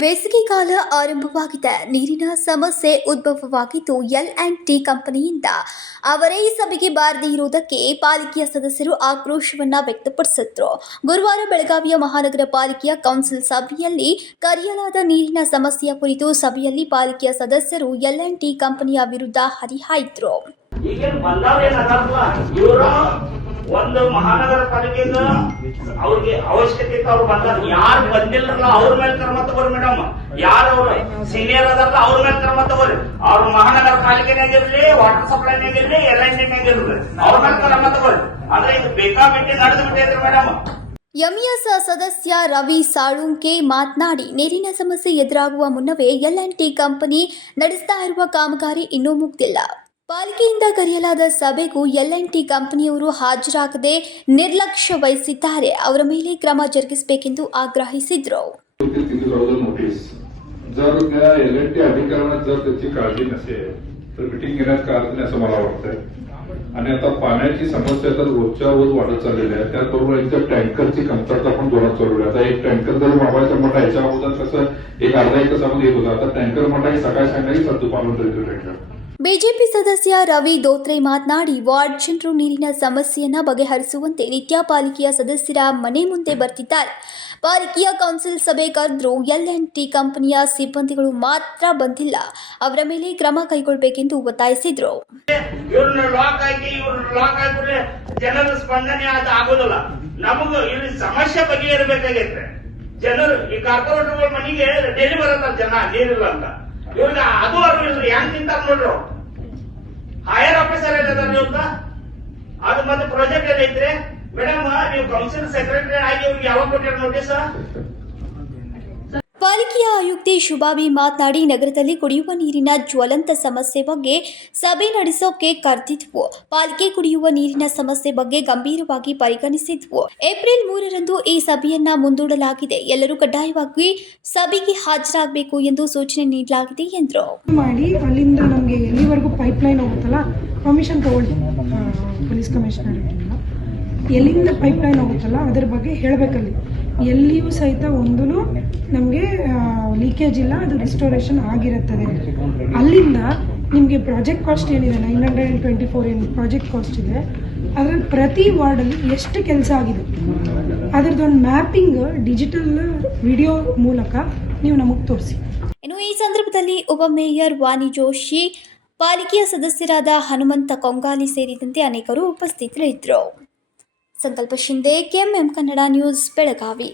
ಬೇಸಿಗೆಕಾಲ ಆರಂಭವಾಗಿದೆ. ನೀರಿನ ಸಮಸ್ಯೆ ಉದ್ಭವವಾಗಿದ್ದು L&T ಕಂಪನಿಯಿಂದ ಅವರೇ ಸಭೆಗೆ ಬಾರದೇ ಇರುವುದಕ್ಕೆ ಪಾಲಿಕೆಯ ಸದಸ್ಯರು ಆಕ್ರೋಶವನ್ನ ವ್ಯಕ್ತಪಡಿಸಿದ್ರು. ಗುರುವಾರ ಬೆಳಗಾವಿಯ ಮಹಾನಗರ ಪಾಲಿಕೆಯ ಕೌನ್ಸಿಲ್ ಸಭೆಯಲ್ಲಿ ಕರೆಯಲಾದ ನೀರಿನ ಸಮಸ್ಯೆಯ ಕುರಿತು ಸಭೆಯಲ್ಲಿ ಪಾಲಿಕೆಯ ಸದಸ್ಯರು L&T ಕಂಪನಿಯ ವಿರುದ್ಧ ಹರಿಹಾಯ್ದ್ರು. ಒಂದು ಮಹಾನಗರ ಪಾಲಿಕೆಯಿಂದ ಅವ್ರಿಗೆ ಅವಶ್ಯಕತೆ ಇತ್ತು, ಅವ್ರು ಬಂದ ಯಾರು ಬಂದಿಲ್ಲರಲ್ಲ ಅವ್ರ ಮೇಲೆ ಕ್ರಮ ತಗೋರಿ ಮೇಡಮ್. ಯಾರು ಅವ್ರು ಸೀನಿಯರ್ ಅದಲ್ಲ ಅವ್ರ ಮೇಲೆ ಕ್ರಮ ತಗೋರಿ. ಅವ್ರ ಮಹಾನಗರ ಪಾಲಿಕೆನಾಗಿರ್ಲಿ, ವಾಟರ್ ಸಪ್ಲೈನಾಗಿರ್ಲಿ, L&Tನಾಗಿರ್ಲಿ ಅವ್ರ ಮೇಲೆ ಕ್ರಮ ತಗೋರಿ. ಅಂದ್ರೆ ಇದು ಬೇಕಾಬಿಟ್ಟಿ ನಡೆದು ಬಿಟ್ಟಿದ್ರಿ ಮೇಡಮ್. ಎಂಇಎಸ್ ಸದಸ್ಯ ರವಿ ಸಾಳುಂಕೆ ಮಾತನಾಡಿ, ನೀರಿನ ಸಮಸ್ಯೆ ಎದುರಾಗುವ ಮುನ್ನವೇ L&T ಕಂಪನಿ ನಡೆಸ್ತಾ ಇರುವ ಕಾಮಗಾರಿ ಇನ್ನೂ ಮುಗ್ದಿಲ್ಲ. ಪಾಲಿಕೆಯಿಂದ ಕರೆಯಲಾದ ಸಭೆಗೂ L&T ಕಂಪನಿಯವರು ಹಾಜರಾಗದೆ ನಿರ್ಲಕ್ಷ್ಯ ವಹಿಸಿದ್ದಾರೆ. ಅವರ ಮೇಲೆ ಕ್ರಮ ಜರುಗಿಸಬೇಕೆಂದು ಆಗ್ರಹಿಸಿದರು. जर त्या L&T अधिकाऱ्यांना जर त्याची काळजी नसेल तर मिटिंग घेण्यात अर्थ नाही असं मला वाटतंय. आणि आता पाण्याची समस्या तर रोजच्या रोज वाढत चाललेली आहे. त्याचबरोबर एकतर टँकरची कमतरता पण जोरात चालू आहे. आता एक टँकर जरी मागवायचा मोठा याच्या अगोदर कसं एक अर्धा एक तासामध्ये येत होता, आता टँकर मोठा सकाळी सांगायची सर दुपारपर्यंत येतो टँकर. ಬಿಜೆಪಿ ಸದಸ್ಯ ರವಿ ದೋತ್ರೆ ಮಾತನಾಡಿ, ವಾರ್ಡ್ ಜನರು ನೀರಿನ ಸಮಸ್ಯೆಯನ್ನ ಬಗೆಹರಿಸುವಂತೆ ನಿತ್ಯ ಪಾಲಿಕೆಯ ಸದಸ್ಯರ ಮನೆ ಮುಂದೆ ಬರ್ತಿದ್ದಾರೆ. ಪಾಲಿಕೆಯ ಕೌನ್ಸಿಲ್ ಸಭೆ ಕರೆದ್ರೂ L&T ಕಂಪನಿಯ ಸಿಬ್ಬಂದಿಗಳು ಮಾತ್ರ ಬಂದಿಲ್ಲ. ಅವರ ಮೇಲೆ ಕ್ರಮ ಕೈಗೊಳ್ಳಬೇಕೆಂದು ಒತ್ತಾಯಿಸಿದರು. ಜನರ ಸ್ಪಂದನೆ ಆಗೋದಿಲ್ಲ. ನಮಗೂ ಇಲ್ಲಿ ಸಮಸ್ಯೆ ಬಗೆಹರಿಬೇಕಾಗೈತೆ. ಜನರು ಈ ಕಾರ್ಪೊರೇಟರ್ ಮನೆಗೆ ಡೈಲಿ ಬರತ್ತ ಜನ ನೀರಿಲ್ಲ ಅಂತ. ಇವ್ರಿಗೆ ಅದು ಅರಿವಿಲ್ರಿ, ಹೆಂಗ್ ನಿಂತಾರ ನೋಡ್ರಿ. ಹೈಯರ್ ಆಫೀಸರ್ ಏನಿದಾರ ಇವ್ರ ಅದು ಮತ್ತೆ ಪ್ರಾಜೆಕ್ಟ್ ಏನೈತ್ರಿ ಮೇಡಮ್, ನೀವು ಕೌನ್ಸಿಲ್ ಸೆಕ್ರೆಟರಿ ಆಗಿ ಇವ್ರಿಗೆ ಯಾವಾಗ ಕೊಟ್ಟಿರ ನೋಟಿಸ್? ಪಾಲಿಕೆಯ ಆಯುಕ್ತೆ ಶುಭಾಬಿ ಮಾತನಾಡಿ, ನಗರದಲ್ಲಿ ಕುಡಿಯುವ ನೀರಿನ ಜ್ವಲಂತ ಸಮಸ್ಯೆ ಬಗ್ಗೆ ಸಭೆ ನಡೆಸೋಕೆ ಕರೆದಿದ್ವು. ಪಾಲಿಕೆ ಕುಡಿಯುವ ನೀರಿನ ಸಮಸ್ಯೆ ಬಗ್ಗೆ ಗಂಭೀರವಾಗಿ ಪರಿಗಣಿಸಿದ್ವು. ಏಪ್ರಿಲ್ 3ರಂದು ಈ ಸಭೆಯನ್ನ ಮುಂದೂಡಲಾಗಿದೆ. ಎಲ್ಲರೂ ಕಡ್ಡಾಯವಾಗಿ ಸಭೆಗೆ ಹಾಜರಾಗಬೇಕು ಎಂದು ಸೂಚನೆ ನೀಡಲಾಗಿದೆ ಎಂದರು. ಮಾಡಿ ಅಲ್ಲಿಂದ ನಮಗೆ ಎಲ್ಲಿವರೆಗೂ ಪೈಪ್ ಲೈನ್ ಹೋಗುತ್ತಲ್ಲ, ಪರ್ಮಿಷನ್ ತಗೊಳ್ಳಿ ಪೊಲೀಸ್ ಕಮಿಷನರ್. ಎಲ್ಲಿಂದ ಪೈಪ್ ಲೈನ್ ಹೋಗುತ್ತಲ್ಲ ಅದರ ಬಗ್ಗೆ ಹೇಳಬೇಕಲ್ಲಿ. ಎಲ್ಲಿಯೂ ಸಹಿತ ಒಂದೂ ನಮಗೆ ಲೀಕೇಜ್ ಇಲ್ಲ, ಅದು ರಿಸ್ಟೋರೇಷನ್ ಆಗಿರುತ್ತದೆ. ಅಲ್ಲಿಂದ ನಿಮಗೆ ಪ್ರಾಜೆಕ್ಟ್ ಕಾಸ್ಟ್ ಏನಿದೆ 924 ಏನು ಪ್ರಾಜೆಕ್ಟ್ ಕಾಸ್ಟ್ ಇದೆ, ಅದರಲ್ಲಿ ಪ್ರತಿ ವಾರ್ಡಲ್ಲಿ ಎಷ್ಟು ಕೆಲಸ ಆಗಿದೆ ಅದರದ್ದೊಂದು ಮ್ಯಾಪಿಂಗ್ ಡಿಜಿಟಲ್ ವಿಡಿಯೋ ಮೂಲಕ ನೀವು ನಮಗೆ ತೋರಿಸಿ. ಇನ್ನು ಈ ಸಂದರ್ಭದಲ್ಲಿ ಉಪಮೇಯರ್ ವಾಣಿ ಜೋಶಿ, ಪಾಲಿಕೆಯ ಸದಸ್ಯರಾದ ಹನುಮಂತ ಕೊಂಗಾಲಿ ಸೇರಿದಂತೆ ಅನೇಕರು ಉಪಸ್ಥಿತರಿದ್ದರು. ಸಂಕಲ್ಪ ಶಿಂದೆ, KMM ಕನ್ನಡ ನ್ಯೂಸ್, ಬೆಳಗಾವಿ.